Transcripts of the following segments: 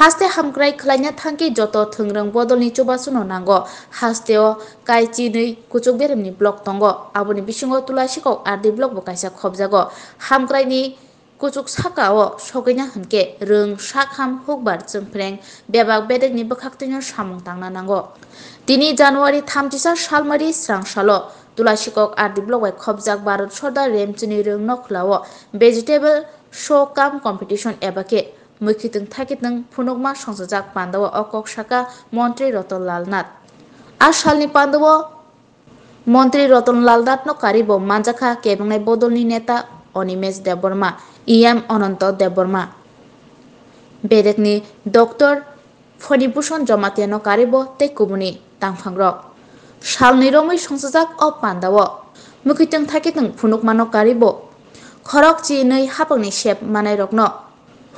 haste hamkrai khlaina thangki joto thungrang bodolni chubasuno nango hasteo kaichi nei kuchuk beremni block tongo aboni bisingo tulasiko ardi block bo kaisa khobjago hamkrai ni kuchuk sakao sogaina hunke rung sakham hukbar chungpreng bebak bedekni bokhaktino samung tangna nango tini January 34 salmari srangsalo tulasiko ardi block bai khobjak Bharat Sardar remchini rung nokhlao vegetable show kam competition ebake Mukhitung thakitung phunukma songsajak pandawa okok saka Montri Ratan Nath salni pandawa Montri Ratan Nath no karibo manjakha kebangnai bodolni neta Onimesh Deborma EM Ananta Deborma bedekni Dr. Fonibhushan Jamatia no karibo tei kubuni tangphangrok salni romoi songsajak o pandawa Mukhitung thakitung phunukma no karibo khorok chi nei hapangni shep manai rokno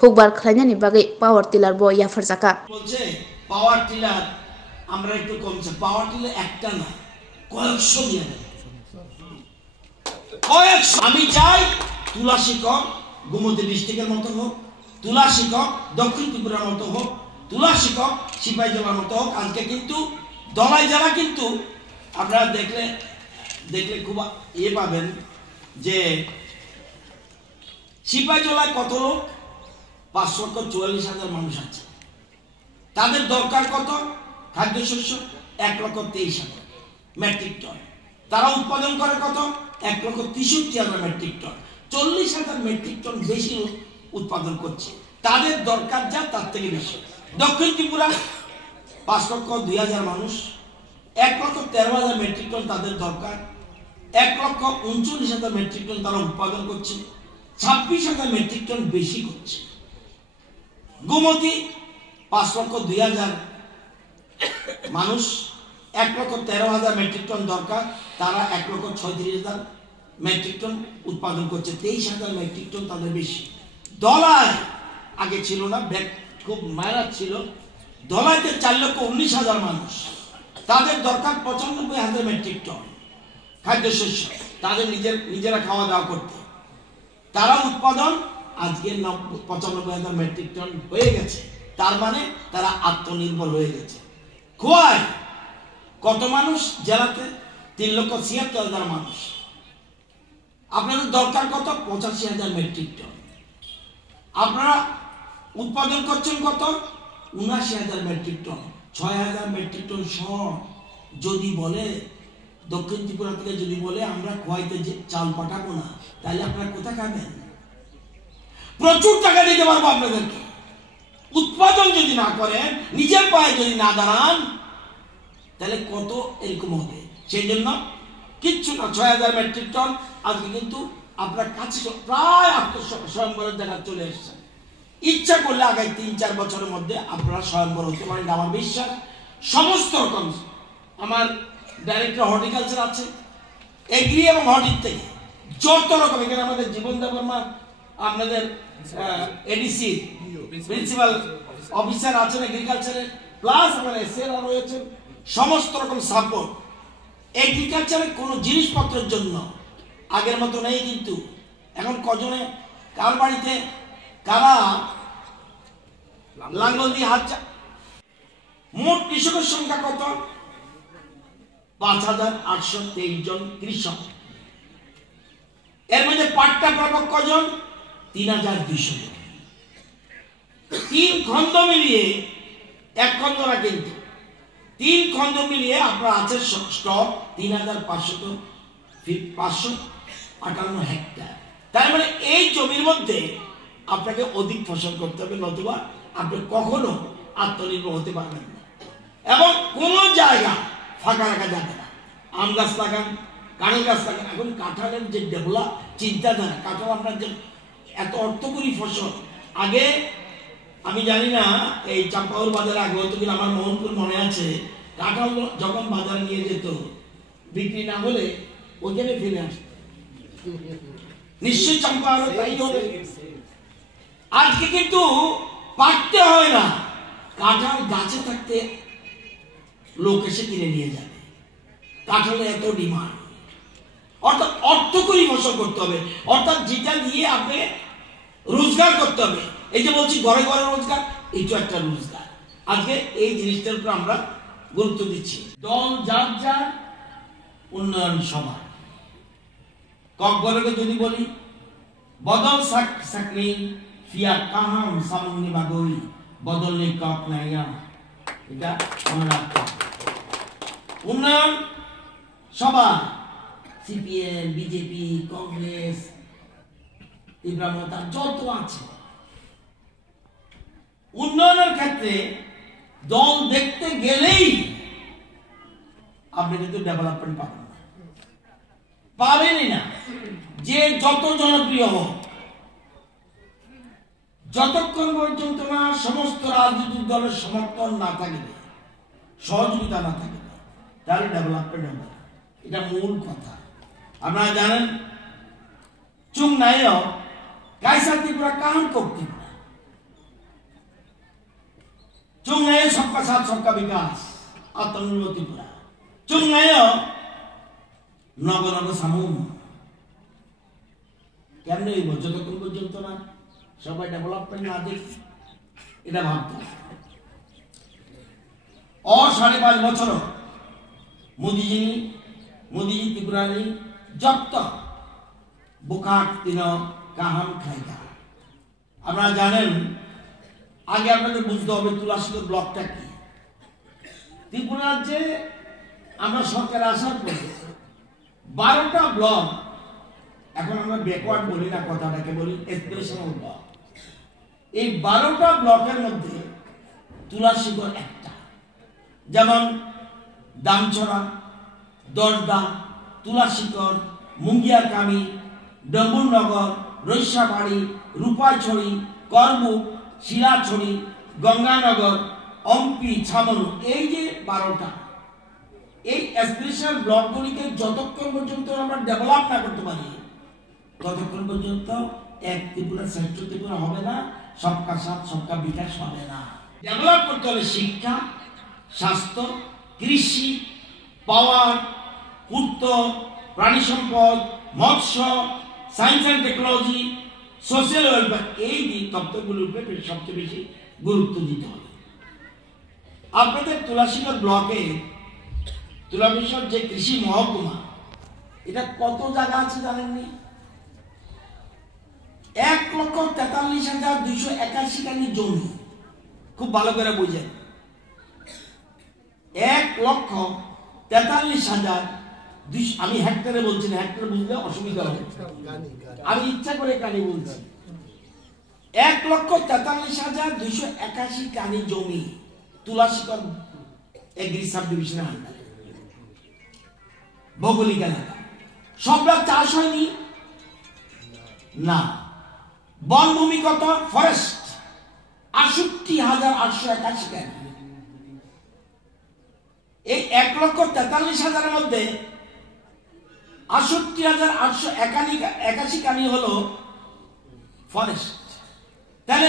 হুকবার খাইনানি বাগে power tiller বো ইয়াফার জাকা বলছে power tiller আমরা একটু কমছে power tiller একটা না কয়েকশো নিয়ে কয়েকশো আমি চাই তুলা শিকক গোমতী ডিস্ট্রিক্টের মতো হোক তুলা শিকক দক্ষিণ ত্রিপুরার মতো হোক তুলা শিকক সিপাহী জেলার মতো হোক আজকে কিন্তু দলাই জেলা কিন্তু আপনারা দেখলে খুব পাবেন যে সিপাহী জেলায় কত লোক 5,44,000 মানুষ আছে তাদের দরকার কত খাদ্যশস্য 1,23,000 মেট্রিক টন তারা উৎপাদন করে কত 1,63,000 মেট্রিক টন 40,000 মেট্রিক টন বেশি উৎপাদন করছে তাদের দরকার যা তার থেকে বেশি দক্ষিণ ত্রিপুরা 5,02,000 মানুষ 1,13,000 মেট্রিক টন তাদের দরকার 1,39,000 মেট্রিক টন তারা উৎপাদন করছে 26,000 মেট্রিক টন বেশি করছে গোমতী 5,02,000 মানুষ 1,13,000 মেট্রিক টন দরকার তারা 1,36,000 মেট্রিক টন উৎপাদন করছে 23,000 মেট্রিক টন তাদের বেশি দলায় আগে ছিল না ব্যাগ খুব মারা ছিল দলাইতে 4,19,000 মানুষ তাদের দরকার 95,000 মেট্রিক টন খাদ্যশস্য তাদের নিজেরা খাওয়া দাওয়া করতে তারা উৎপাদন আজকে 95,000 মেট্রিক টন হয়ে গেছে তার মানে তারা আত্মনির্ভর হয়ে গেছে খোয়ায় কত মানুষ জেলাতে 3,76,000 মানুষ আপনাদের দরকার কত 85,000 মেট্রিক টন আপনারা উৎপাদন করছেন কত 79,000 মেট্রিক টন 6,000 মেট্রিক টন যদি বলে দক্ষিণ ত্রিপুরা থেকে যদি বলে আমরা খোয়াইতে চাল পাঠাবো না তাহলে আপনারা কোথায় খাবেন প্রচুর টাকা দিতে পারবো আপনাদেরকে উৎপাদন যদি না করেন নিজের পায়ে যদি না দাঁড়ান তাহলে কত এরকম হবে সেই জন্য কিচ্ছু না 6,000 মেট্রিক টন আজকে কিন্তু আপনার কাছে প্রায় স্বয়ংবরের জায়গা চলে এসেছে ইচ্ছা করলে আগামী 3-4 বছরের মধ্যে আপনারা স্বয়ংবর হতে পারেন আমার বিশ্বাস সমস্ত রকম আমার ডাইরেক্টর হর্টিকালচার আছে এগ্রি এবং হর্টির থেকে যত রকম এখানে আমাদের জীবন দেবর্মা আপনাদের এডিসি প্রিন্সিপাল অফিসার আছেন এগ্রিকালচারের প্লাস আমার এসএরা রয়েছে সমস্ত রকম সাপোর্ট এগ্রিকালচারের কোনো জিনিসপত্রের জন্য আগের মতো নেই কিন্তু এখন কজনে কার বাড়িতে কারা লাঙ্গল দিয়ে হাত মোট কৃষকের সংখ্যা কত 5,823 জন কৃষক এর মধ্যে পাট্টা প্রাপক কজন 3,200 জন 3 খন্ড মিলিয়ে এক খন্ড না কিন্তু 3 খন্ড মিলিয়ে আপনার আছে স্টক 3,558 হেক্টর তার মানে এই জমির মধ্যে আপনাকে অধিক ফসল করতে হবে নতুবা আপনি কখনো আত্মনির্ভর হতে পারবেন না এবং কোন জায়গা ফাঁকা রাখা যাবে না আম গাছ লাগান কাঁঠাল গাছ লাগান এখন কাঁঠালের যে ডেভেলপ চিন্তাধারা কাঁঠাল আপনার যে এত অর্থকরী ফসল আগে আমি জানি না এই চাম্পাউর বাজারে আগে হতো কিনা আমার মোহনপুর মনে আছে কাঁঠাল যখন বাজারে নিয়ে যেত বিক্রি না হলে ওখানে ফিরে আসত নিশ্চয়ই চাম্পাউর তাই হবে আজকে কিন্তু পাকতে হয় না কাঁঠাল গাছে থাকতে লোক এসে কিনে নিয়ে যাবে কাঁঠালের এত ডিমান্ড অর্থাৎ অর্থকরী ফসল করতে হবে অর্থাৎ যেটা দিয়ে আপনি রোজগার করতে হবে এই যে বলছি ঘরে ঘরে রোজগার এটা একটা রোজগার। আজকে এই জিনিসটার উপর আমরা গুরুত্ব দিচ্ছি। দল যার যার উন্নয়ন সভা। ককবরকে যদি বলি বদল সাকনি ফিয়া কাহাম সামনি বাগই বদল নেই কক নাইয়া, এটা মনে রাখতে হবে। উন্নয়ন সভা সিপিএম, বিজেপি, কংগ্রেস, ইব্রাহিম তার যত আছে, উন্নয়নের ক্ষেত্রে দল দেখতে গেলেই আপনি কিন্তু ডেভেলপমেন্ট পাবেন না, পাবেনই না। যে যত জনপ্রিয় হোক, যতক্ষণ পর্যন্ত না সমস্ত রাজনৈতিক দলের সমর্থন না থাকবে, সহযোগিতা না থাকবে, তাহলে ডেভেলপমেন্ট হবে না। এটা মূল কথা। আপনারা জানেন চুংনাইও কাইসা ত্রিপুরা কাহান করতে চুংনাইও সবকা সাথ সবকা বিকাশ আত্মনির্ভর ত্রিপুরা। চুংনাইও নগ নগ সামুন কেমনি হইব যতক্ষণ পর্যন্ত না সবাই ডেভেলপমেন্ট না দেখ, এটা ভাবতে হবে। 5.5 বছর মোদীজি ত্রিপুরানি জব্দ বুখাট তিন কাহাম খাইকা। আপনারা জানেন, আগে আপনাদের বুঝতে হবে তুলাসীগড় ব্লকটা কি। ত্রিপুরা রাজ্যে আমরা সরকার আসার পরে 12টা ব্লক, এখন আমরা ব্যাকওয়ার্ড বলি না, কথাটাকে বলি এক্সপ্রেশনাল ব্লক। এই 12টা ব্লকের মধ্যে তুলাসীগড় একটা, যেমন দামছড়া, দরদা, তুলাসীগড়, মুঙ্গিয়াকামি, ডম্বুরনগর, রৈসাবাড়ি, রূপাইছড়ি, করবুক, শিলাছড়ি, গঙ্গানগর, অম্পি, ছামনু, এই যে 12টা, এই এক্সপ্রেশনাল ব্লকগুলিকে যতক্ষণ পর্যন্ত আমরা ডেভেলপ না করতে পারি, ততক্ষণ পর্যন্ত এক ত্রিপুরা শ্রেষ্ঠ ত্রিপুরা হবে না, সবকা সাথ সবকা বিকাশ হবে না। ডেভেলপ করতে হলে শিক্ষা, স্বাস্থ্য, কৃষি, পাওয়ার, পূর্ত, প্রাণী সম্পদ, মৎস্য, science and technology, social welfare, এই তত্ত্বগুলির উপরে সবচেয়ে বেশি গুরুত্ব দিতে হবে। আপনাদের তুলাসীগড় ব্লকে তুলাসীগড় যে কৃষি মহকুমা, এটা কত জায়গা আছে জানেননি? 1,43,281 কানি জমি। খুব ভালো করে বুঝেন, 1,43,200, আমি হেক্টরে বলছি না, হেক্টরে বুঝলে অসুবিধা হবে, আমি ইচ্ছা করে কানি বলছি। 1,43,281 কানি জমি তুলাসীগড় এগ্রি সাব ডিভিশনের আন্ডারে, ভৌগোলিক এলাকা। সবটা চাষ হয়নি না। বনভূমি কত? ফরেস্ট 68,881 কানি। এই 1,43,000 মধ্যে 68,881 কানি হলো ফরেস্ট। তাহলে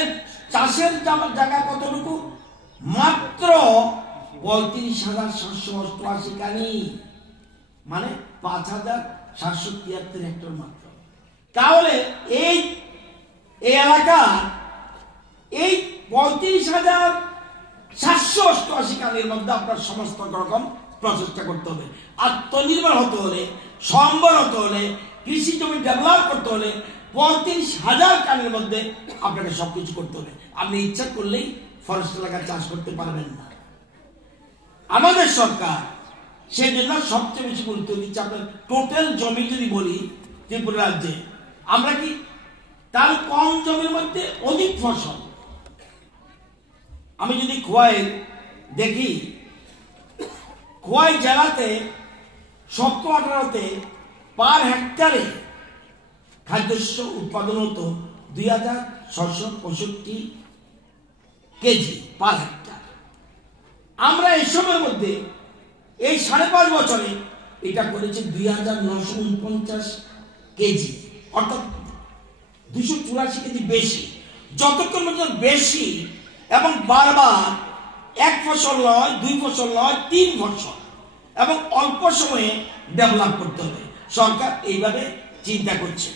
চাষের জায়গা কতটুকু? মাত্র 35,788 কানি, মানে 5,773 হেক্টর মাত্র। তাহলে এই এলাকা এই 35,788 কানির মধ্যে আপনার সমস্ত রকম প্রচেষ্টা করতে হবে। আত্মনির্ভর হতে হলে, সম্বর হতে হলে, কৃষি জমি ডেভেলপ করতে হলে 35,000 কানির মধ্যে আপনাকে সবকিছু করতে হবে। আপনি ইচ্ছা করলেই ফরেস্ট এলাকা চাষ করতে পারবেন না। আমাদের সরকার সেজন্য সবচেয়ে বেশি গুরুত্ব দিচ্ছে। আপনার টোটাল জমি যদি বলি ত্রিপুরা রাজ্যে, আমরা কি তার কম জমির মধ্যে অধিক ফসল। আমি যদি খোয়াই দেখি, খোয়াই জেলাতে 17-18-তে পার হেক্টরে খাদ্যশস্য উৎপাদন হতো 2,665 কেজি পার হেক্টর। আমরা এই সময়ের মধ্যে এই 5.5 বছরে এটা করেছে 2,949 কেজি, অর্থাৎ 284 কেজি বেশি। যতক্ষণ পর্যন্ত বেশি এবং বারবার এক ফসল নয়, 2 ফসল নয়, 3 ফসল এবং অল্প সময়ে ডেভেলপ করতে হবে, সরকার এইভাবে চিন্তা করছে।